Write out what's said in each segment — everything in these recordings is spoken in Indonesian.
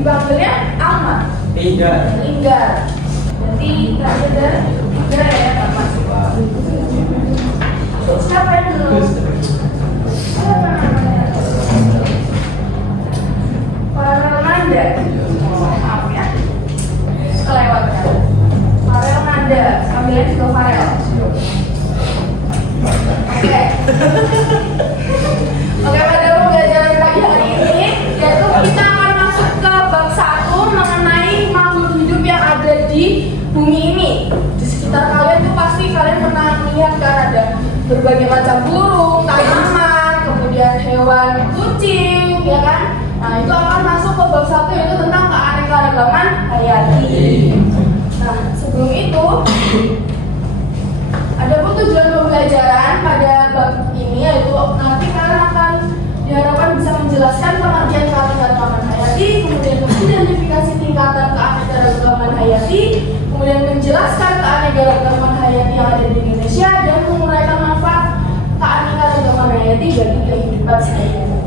Dipanggilnya Ahmad. Linggar. Jadi tadi ada tiga ya Pak. Siapa yang dulu? Siapa namanya? Farel Nanda. Maaf ya. Kelewat ya. Farel Nanda. Panggilan juga Farel. Oke. Oke, pada pembelajaran pagi hari ini yaitu kita akan masuk ke bab 1 mengenai makhluk hidup yang ada di bumi ini. Di sekitar kalian tuh pasti kalian pernah melihat kan ada berbagai macam burung, tanaman, kemudian hewan, kucing, ya kan? Nah, itu akan masuk ke bab 1 yaitu tentang keanekaragaman hayati. Nah, sebelum itu ada tujuan pembelajaran pada bab ini yaitu nanti kalian akan diharapkan bisa menjelaskan pengertian keanekaragaman hayati, kemudian mengidentifikasi tingkatan keanekaragaman hayati, kemudian menjelaskan keanekaragaman hayati yang ada di Indonesia dan menguraikan manfaat keanekaragaman hayati bagi kehidupan sehari-hari.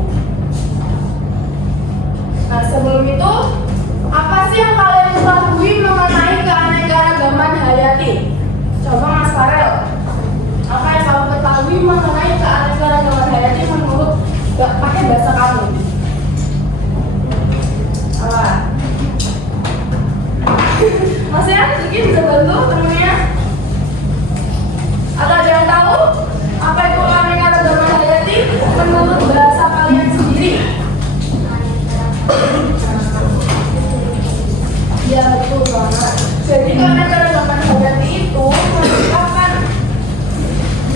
Nah, sebelum itu apa sih yang kalian ketahui mengenai keanekaragaman hayati? Coba Mas Farel, apa yang kamu ketahui mengenai keanekaragaman hayati menurut pakai bahasa kamu? Apa? Mas ya, mungkin bisa bantu temennya? Atau ada yang tahu apa itu keanekaragaman hayati menurut bahasa kalian sendiri? Ya betul banget. Jadi keanekaragaman hayati itu merupakan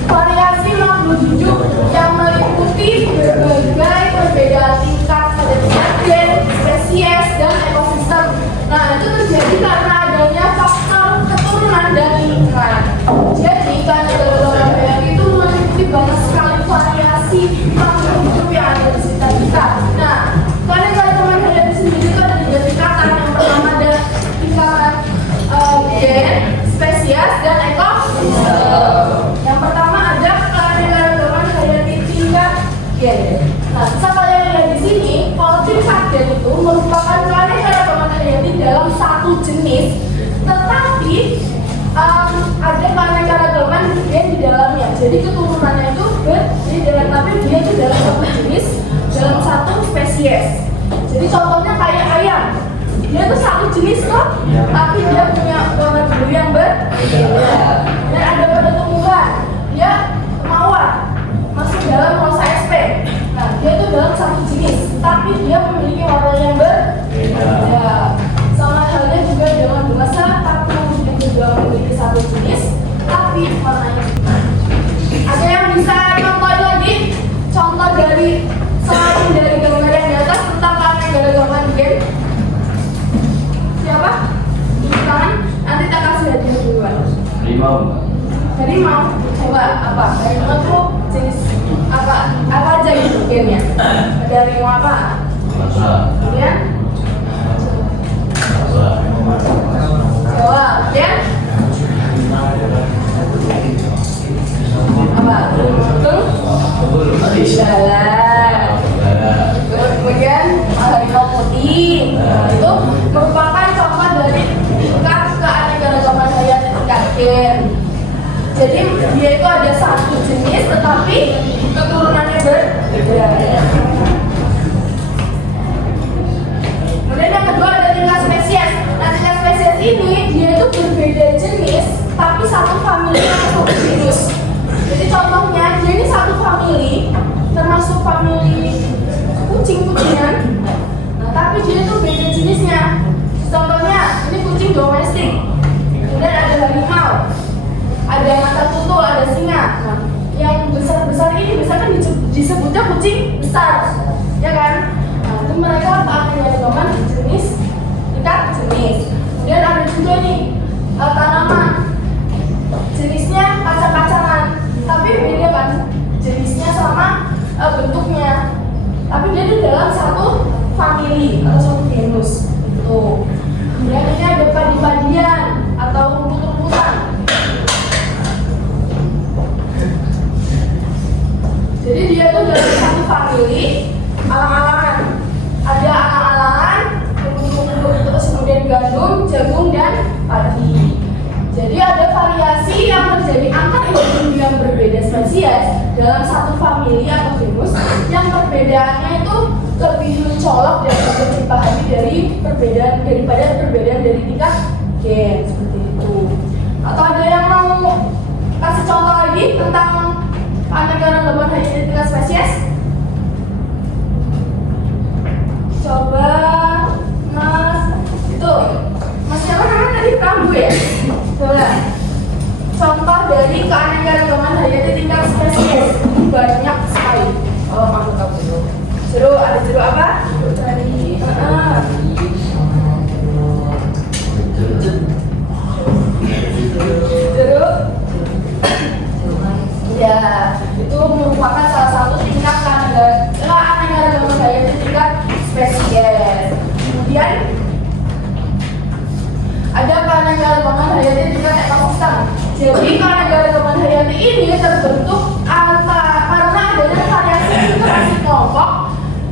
variasi makhluk hidup yang meliputi berbagai perbedaan tingkat pada gen, spesies, dan ekosistem. Nah, itu terjadi karena adanya faktor keturunan dan lingkungan. Jadi keanekaragaman hayati itu meliputi banyak sekali variasi makhluk hidup yang ada di sekitar kita. Nah, keanekaragaman hayati sendiri itu ada 3 tingkatan. Yang pertama ada tingkatan gen, spesies, dan ekosistem. Yang pertama ada keanekaragaman hayati tingkat gen. Nah, bisa kalian lihat di sini, kalau tingkat gen itu merupakan keanekaragaman hayati dalam satu jenis, tetapi ada keanekaragaman gen di dalamnya. Jadi keturunannya itu berbeda, tapi dia itu dalam satu jenis, dalam satu spesies. Jadi contohnya kayak ayam. Dia tuh satu jenis kok, tapi dia punya warna bulu yang berbeda. Dan ada pada tumbuhan, dia mawar, masuk dalam rosa SP. Nah, dia tuh dalam satu jenis, tapi dia memiliki warna yang berbeda. Sama halnya juga dengan bunga setapu, yang juga memiliki satu jenis, tapi warnanya berbeda. Ada yang bisa contoh lagi? Contoh dari selain dari gambar yang di atas tentang keanekaragaman gen. Siapa? Tangan, nanti tak kasih hadiah duluan. Harimau. Harimau, coba apa? Harimau tuh jenis apa aja gitu gennya? Ada harimau apa? Kemudian? Jawa, kemudian? Apa? Jalan. Kemudian harimau putih. Itu merupakan contoh dari tingkat keanekaragaman hayati tingkat gen. Jadi dia itu ada satu jenis tetapi keturunannya berbeda. Kemudian yang kedua ada tingkat spesies. Nah, tingkat spesies ini dia itu berbeda jenis tapi satu famili atau genus. Jadi contohnya dia ini satu famili termasuk famili kucing-kucingan. Nah, tapi dia itu beda jenisnya. Contohnya ini kucing domestik. Kemudian ada harimau. ada yang mata tutul, ada singa. Nah, yang besar-besar ini biasanya kan disebutnya kucing besar, ya kan? Nah, itu mereka keanekaragaman jenis tingkat jenis. Kemudian ada juga nih tanaman, jenisnya kacang-kacangan, tapi beda kan jenisnya sama bentuknya, tapi dia di dalam satu famili atau satu genus itu. Kemudian ini ada padi-padian atau rumput-rumputan. Jadi dia itu dari satu famili, alang-alangan. Ada alang-alangan, rumput-rumput, terus kemudian gandum, jagung, dan padi. Jadi ada variasi yang terjadi antar individu yang berbeda spesies dalam satu famili atau genus, yang perbedaannya itu lebih mencolok dan lebih dipahami dari perbedaan daripada perbedaan dari tingkat gen, seperti itu. Atau ada yang mau kasih contoh lagi tentang keanekaragaman hayati tingkat spesies? Coba Mas, itu Mas siapa namanya tadi, Prabu ya? Coba contoh dari keanekaragaman hayati tingkat spesies banyak sekali. Kalau kamu tahu dulu. Jeruk, ada jeruk apa? Jeruk tadi. Jeruk. Ya, itu merupakan salah satu tingkat keanekaragaman hayati tingkat spesies. Kemudian ada keanekaragaman hayati tingkat ekosistem. Jadi keanekaragaman hayati ini terbentuk karena adanya variasi interaksi kelompok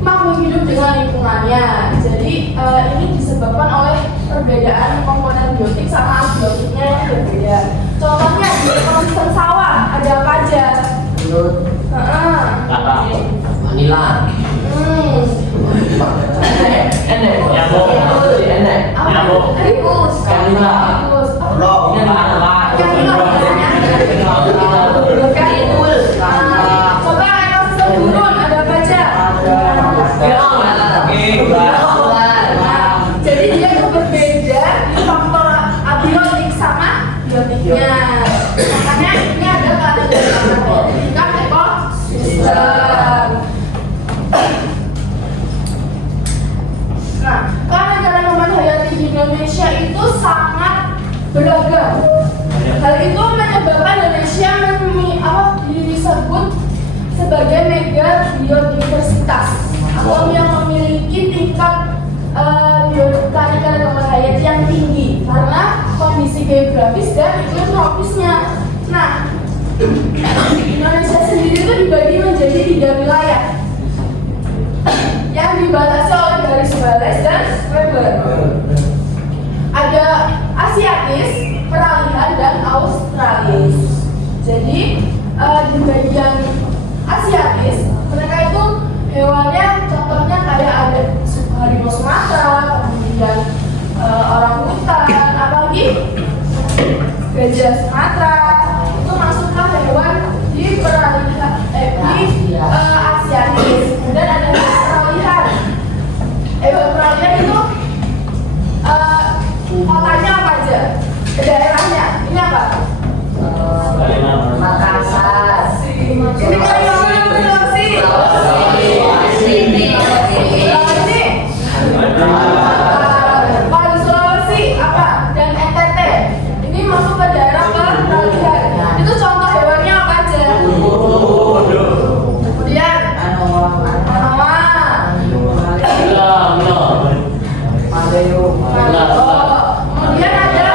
makhluk hidup dengan lingkungannya. Jadi ini disebabkan oleh perbedaan komponen biotik sama abiotiknya yang berbeda. Contohnya di ekosistem sawah ada apa aja? Vanila. Enek. Tikus. Coba ekosistem gurun ada apa aja? Jadi dia tuh berbeda di faktor abiotik sama biotiknya. Makanya ini ada keanekaragaman tingkat ekosistem. Nah, keanekaragaman hayati di Indonesia itu sangat beragam. Hal itu menyebabkan Indonesia disebut sebagai mega biodiversitas atau yang memiliki tingkat keanekaragaman hayati yang tinggi karena kondisi geografis dan iklim tropisnya. Nah, Indonesia sendiri itu dibagi menjadi 3 wilayah yang dibatasi oleh garis batas dan Weber. Ada Asiatis, Peralihan, dan Australis. Jadi di bagian Asiatis mereka itu hewannya contohnya kayak ada harimau Sumatera, kemudian orang hutan, apalagi gajah Sumatera. Itu masuklah hewan di peralihan Asiatis. Kemudian ada peralihan. Peralihan itu kotanya apa aja? Daerahnya ini apa? Makassar. Ini Kalimantan, Sulawesi. Kalau di Sulawesi apa? Dan NTT. Ini masuk ke daerah peralihan. Itu contoh hewannya apa aja? Kemudian kemudian ada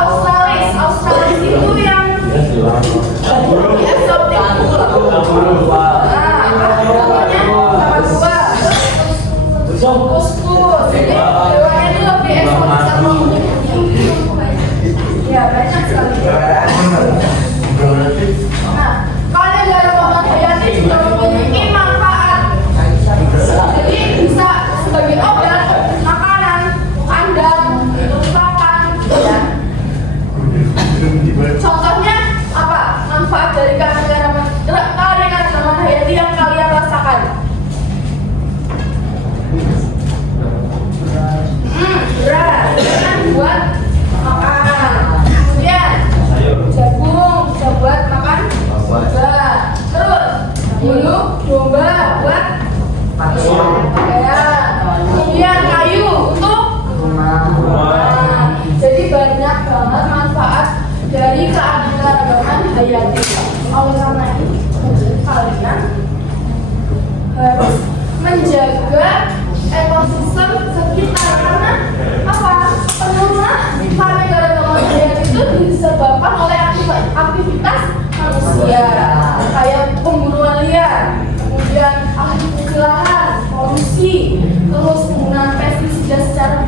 Australis.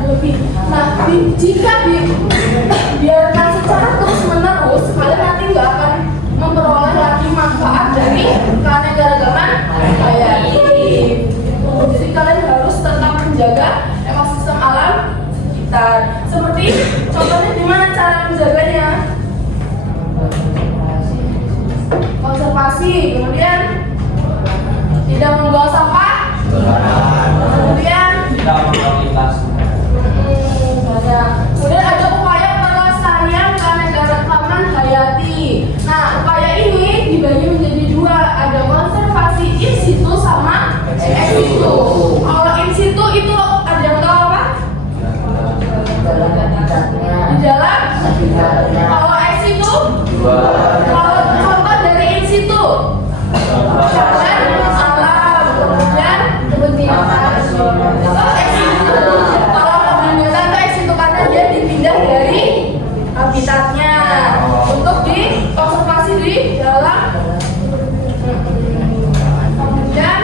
lebih. Nah, jika dibiarkan secara terus-menerus, kalian nanti nggak akan memperoleh lagi manfaat dari keanekaragaman hayati. Jadi kalian harus tetap menjaga ekosistem alam sekitar. Seperti contohnya gimana cara menjaganya? Konservasi, kemudian tidak membuang sampah, kemudian banyak. Kemudian ada upaya pelestarian keanekaragaman hayati. Nah, upaya ini dibagi menjadi dua, ada konservasi in situ sama ex situ. Kalau in situ itu ada yang tahu apa? Di dalam. Kalau ex situ? Kalau contoh dari in situ? Alam, kemudian kebun binatang. Itu ex situ. Kalau kebun binatang itu ex situ karena dia dipindah dari habitatnya untuk dikonservasi di dalam. Kemudian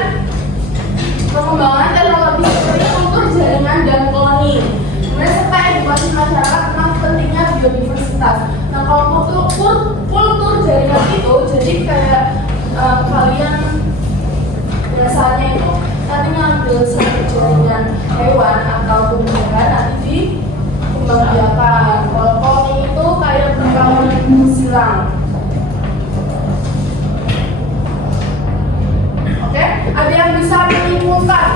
pengembangan teknologi seperti kultur jaringan dan koloni. Kemudian serta edukasi masyarakat tentang pentingnya biodiversitas. Nah, kalau kultur jaringan itu jadi kayak kalian biasanya itu nanti ngambil satu jaringan hewan atau tumbuhan nanti dikembangbiakan. Kalau koloni itu kayak perkawinan silang. Oke, ada yang bisa menyimpulkan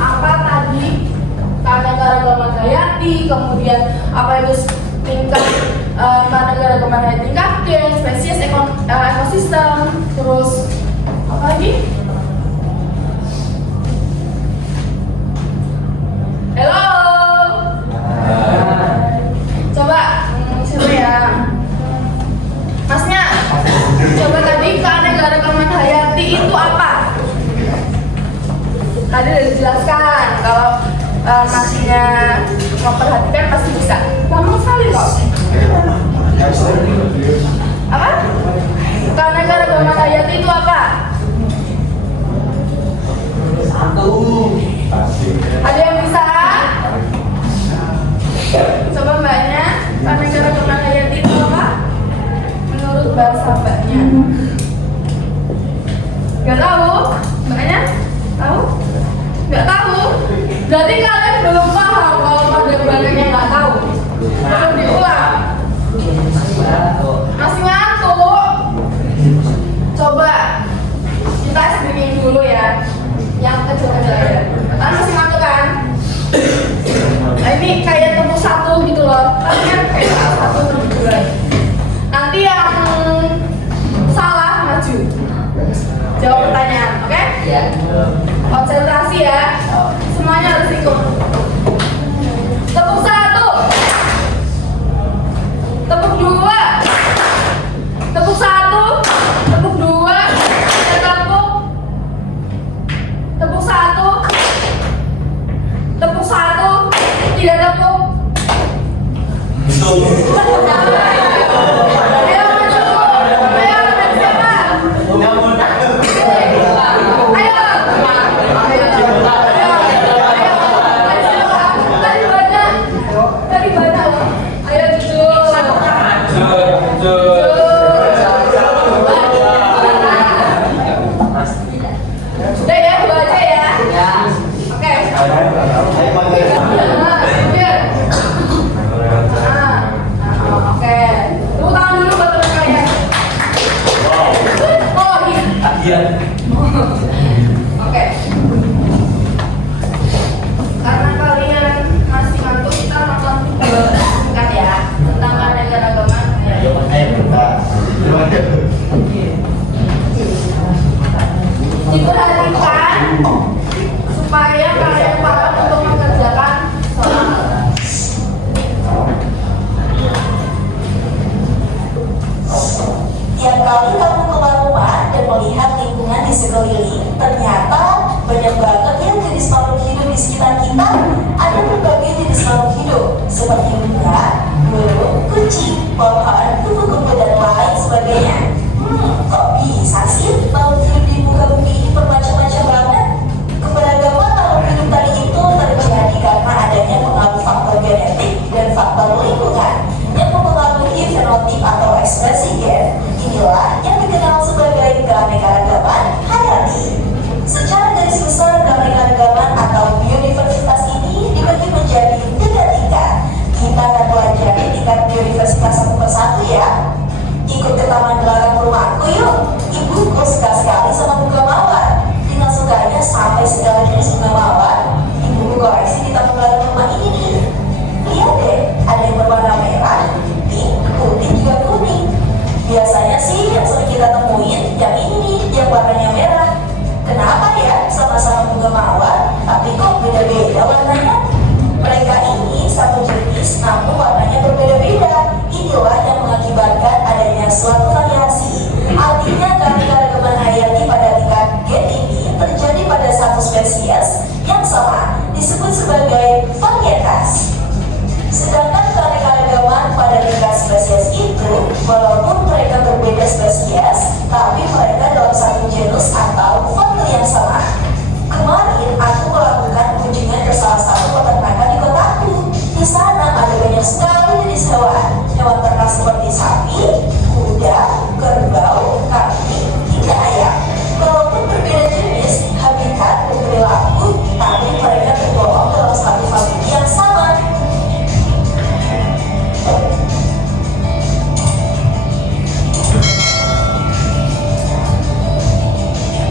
apa tadi keanekaragaman hayati, kemudian apa itu tingkat keanekaragaman hayati tingkat gen, spesies, ekosistem, terus apa lagi? Halo. Coba siapa ya? Masnya, coba tadi keanekaragaman hayati itu apa? Tadi udah dijelaskan. Kalau masnya memperhatikan pasti bisa. Gampang sekali kok. Apa? Keanekaragaman hayati itu apa? Ada yang bisa? Coba mbaknya, keanekaragaman hayati itu apa? Menurut bahasa mbaknya. Gak tahu? Mbaknya? Tahu? Gak tahu? Berarti kalian belum paham kalau pada banyaknya nggak tahu. Belum diulang. Masih ngantuk? Coba kita screening dulu ya. Yang kecil-kecil aja. Kan masih ngantuk kan? Nah, ini kayak tepuk satu gitu loh. Kalian kayak satu tepuk dua. Nanti yang salah maju. Jawab pertanyaan, oke? Iya. Konsentrasi ya. Semuanya harus ikut. Tepuk satu. Tepuk dua. Tepuk satu. Tepuk dua. Tepuk. Tepuk satu. Tepuk satu. Tidak tepuk. Oke. Karena kalian masih ngantuk, kita nonton video singkat ya tentang keanekaragaman hayati. Diperhatikan supaya kalian paham untuk mengerjakan soal. Tiap kali kamu keluar rumah dan melihat lingkungan di sekeliling, ternyata banyak banget ya jenis makhluk hidup di sekitar kita. Ada berbagai jenis makhluk hidup seperti unta, burung, kucing, pohon, kupu-kupu dan lain sebagainya. Kok bisa sih makhluk hidup di muka bumi ini bermacam-macam banget? Keberagaman makhluk hidup tadi itu terjadi karena adanya pengaruh faktor banyak sekali jenis hewan. Hewan ternak seperti sapi, kuda, kerbau, kambing, hingga ayam. Walaupun berbeda jenis, habitat, dan perilaku, tapi mereka tergolong dalam satu famili yang sama.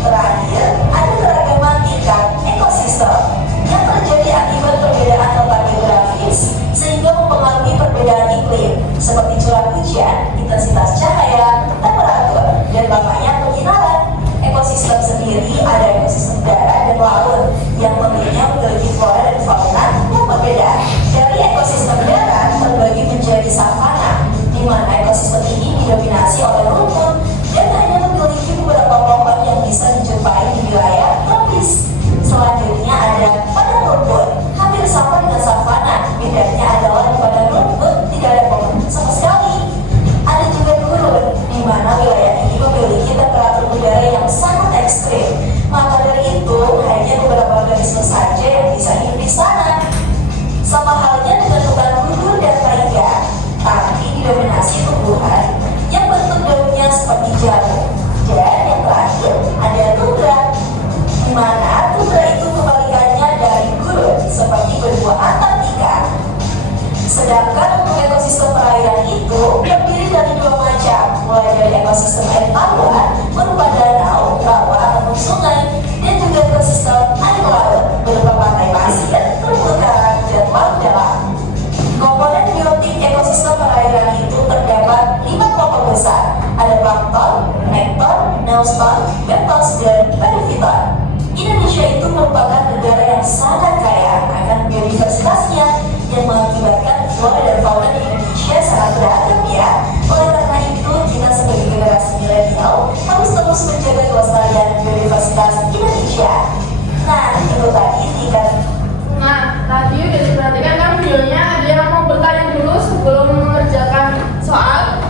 Terakhir, ada keragaman tingkat ekosistem yang terjadi akibat perbedaan letak geografis sehingga mempengaruhi perbedaan iklim seperti curah hujan, intensitas cahaya, temperatur, dan lamanya penyinaran. Ekosistem sendiri ada ekosistem darat dan laut yang tentunya memiliki flora dan fauna yang berbeda. Dari ekosistem darat terbagi menjadi savana, di mana ekosistem ini didominasi oleh rumput dan hanya memiliki beberapa pohon yang bisa dijumpai di wilayah tropis. Selanjutnya ada padang rumput, hampir sama dengan savana. Bedanya adalah di padang rumput tidak ada pohon sama sekali. Ada juga gurun, di mana wilayah ini memiliki temperatur udara yang sangat ekstrim. Maka dari itu hanya beberapa organisme saja yang bisa hidup di sana. Sama halnya dengan hutan gurun dan taiga, tapi didominasi tumbuhan yang bentuk daunnya seperti jamu. Dan yang terakhir ada tundra, di mana tundra itu kebalikannya dari gurun seperti benua Antartika. Sedangkan untuk ekosistem perairan itu terdiri dari dua macam, mulai dari ekosistem air tawar berupa danau, rawa ataupun sungai, dan juga ekosistem air laut berupa pantai pasir, terumbu karang, dan laut dalam. Komponen biotik ekosistem perairan itu terdapat 5 kelompok besar. Ada plankton, nekton, neuston, bentos, dan perifiton. Indonesia itu merupakan negara yang sangat kaya akan biodiversitasnya yang mengakibatkan flora dan fauna di Indonesia sangat beragam ya. Oleh karena itu, kita sebagai generasi milenial harus terus menjaga kelestarian biodiversitas Indonesia. Nah, itu tadi tingkat. Nah, tadi udah diperhatikan kan videonya. Ada yang mau bertanya dulu sebelum mengerjakan soal?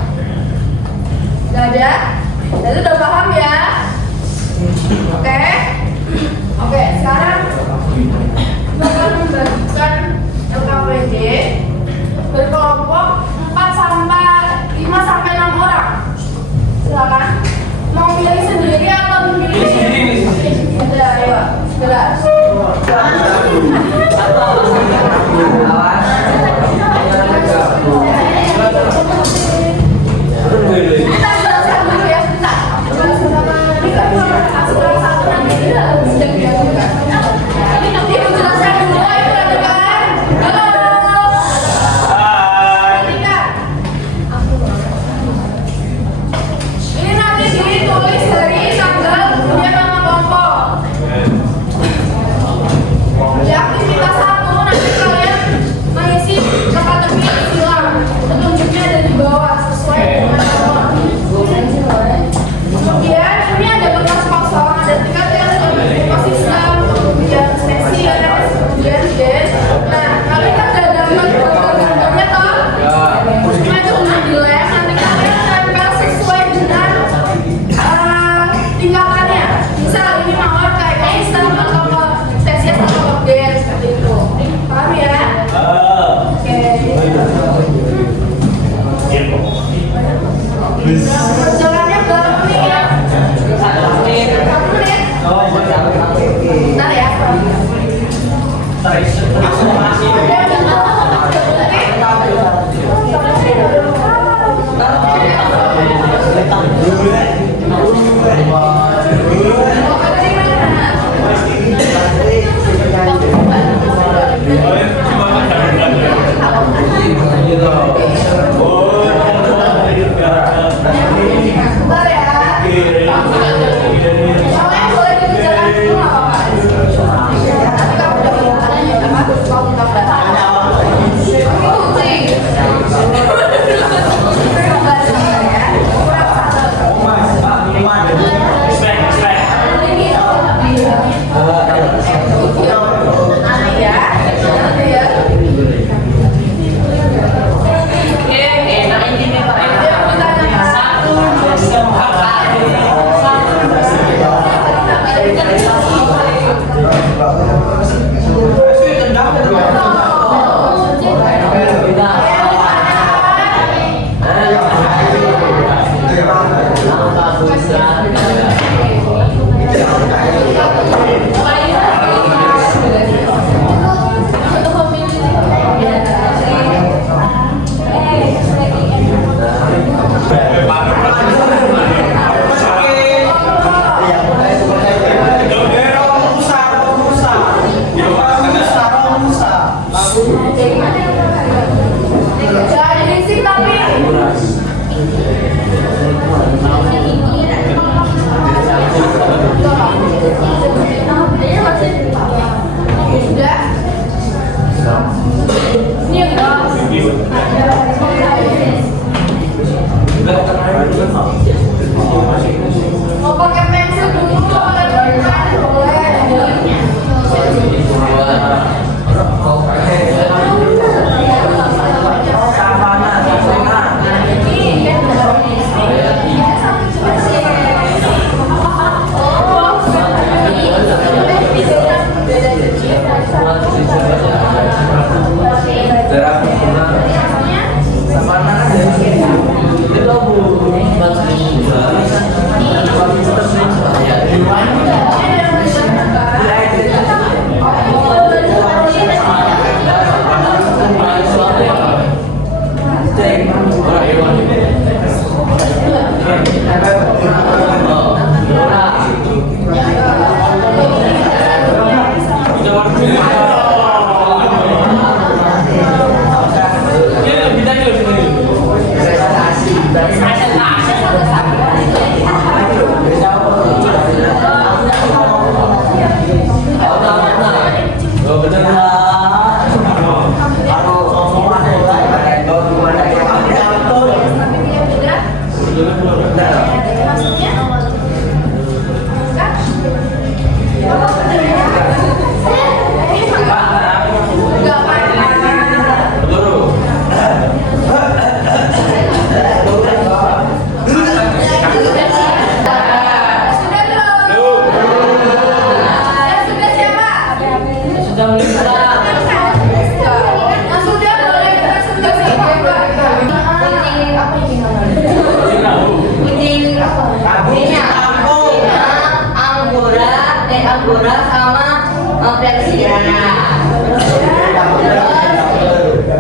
Udah ada? Jadi udah paham ya? Oke? Oke, sekarang bakal membagikan LKPD berkelompok 5 sampai 6 orang. Silakan. Mau pilih sendiri atau pilih sendiri? Udah, ayo. Segera. Kita jelaskan dulu ya, bentar. Ini kan asuran satu nanti sedang diajukan. Ini nanti menjelaskan dulu, ayo perhatikan. Halo. Perhatikan. Ini nanti ditulis dari tanggal kemudian nama kelompok. Di aktivitas 1 nanti kalian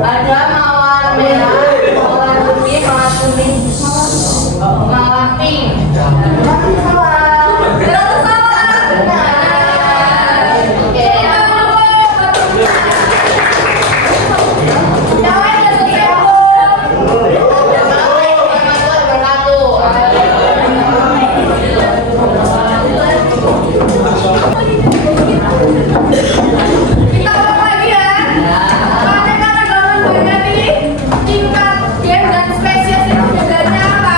Ada mawar merah, mawar putih, mawar kuning, mawar pink. Kita ulang lagi ya. Keanekaragaman hayati tingkat gen dan spesies itu bedanya apa?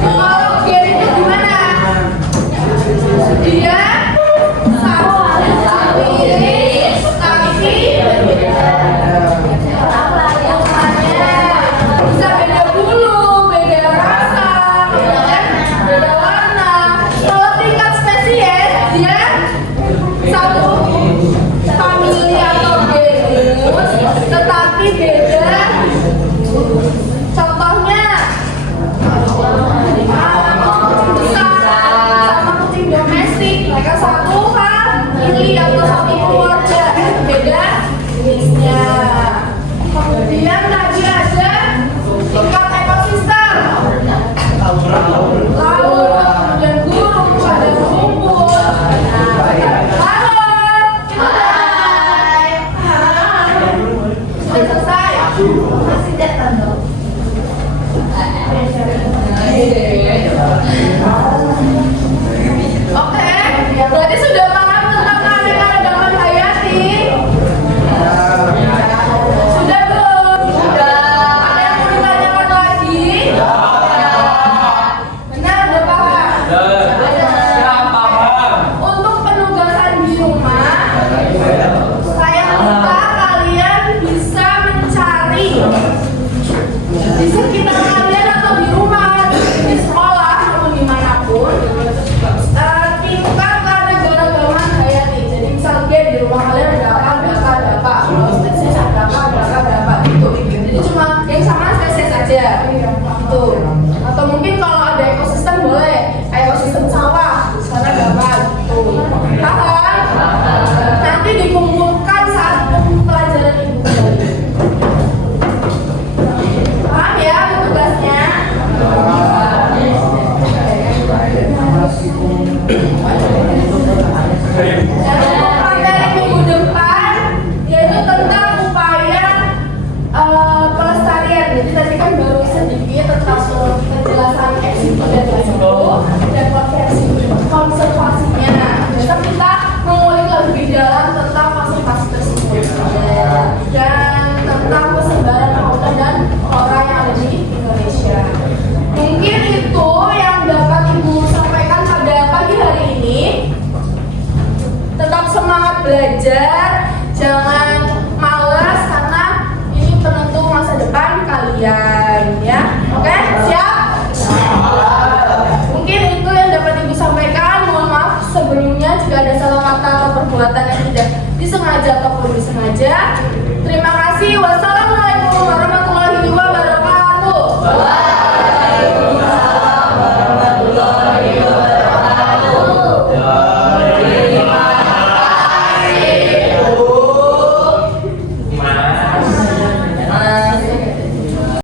Kalau gen itu gimana? Dia bisa beda bulu, beda rasa, kemudian beda warna. Kalau tingkat spesies dia satu famili atau genus tetapi beda. Contohnya sama kucing domestik, mereka satu famili atau satu keluarga, beda jenisnya. Kemudian tadi ada tingkat ekosistem, laut, kemudian burung, pada rumput. Halo, hai. Sudah selesai? Masih datang dong. Oke, berarti sudah paham tentang keanekaragaman hayati? Sudah belum? Sudah. Ada yang mau ditanyakan lagi? Benar, udah paham? Untuk penugasan di rumah, saya minta kalian bisa mencari di sekitar kalian atau di rumah, di sekolah maupun dimanapun, tingkat keanekaragaman hayati. Jadi misal gen di rumah kalian ada apa, gitu. Jadi cuma